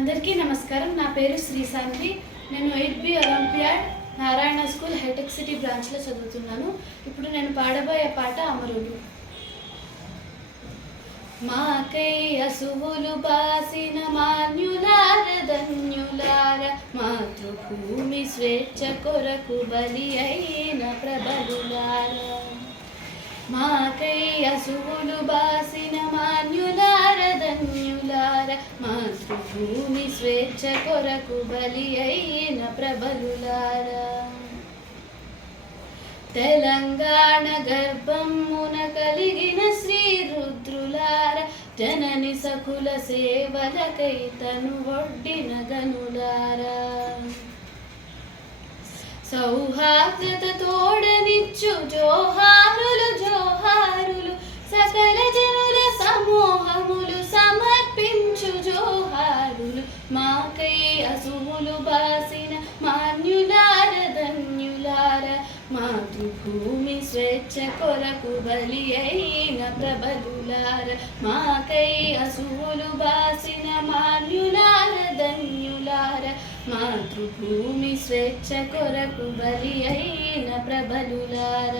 అందరికీ నమస్కారం. నా పేరు శ్రీశాంతి. నేను 8B Olympiad Narayana school Hitech City బ్రాంచ్లో చదువుతున్నాను. ఇప్పుడు నేను పాడబోయే పాట అమరుడు. మాకై అసువులు బాసిన మాన్యులార ధన్యులార, మాతృభూమి స్వేచ్ఛ కొరకు బలి అయిన ప్రబలులార. మాకై అసువులు బాసిన మాన్యులార ధన్యులార, మాతృభూమి స్వేచ్ఛ కొరకు బలి అయిన ప్రబలులార. తెలంగాణ గర్భమున కలిగిన శ్రీ రుద్రులార, జనని సకుల సేవలకై తను ఒడ్డిన గనులార. సౌహార్దత తోడనిచ్చు జోహారులు జోహారులు, సకల జనుల సమూహములు సమర్పించు జోహారులు. మాకై అసువులు బాసిన మాన్యులార ధన్యులార, మాతృభూమి స్వేచ్ఛ కొరకు బలి అయిన ప్రబలులార. మాకై అసువులు బాసిన మాన్యులార ధన్యులార, మాతృభూమి స్వేచ్ఛ కొరకు బలి అయిన ప్రబలులార.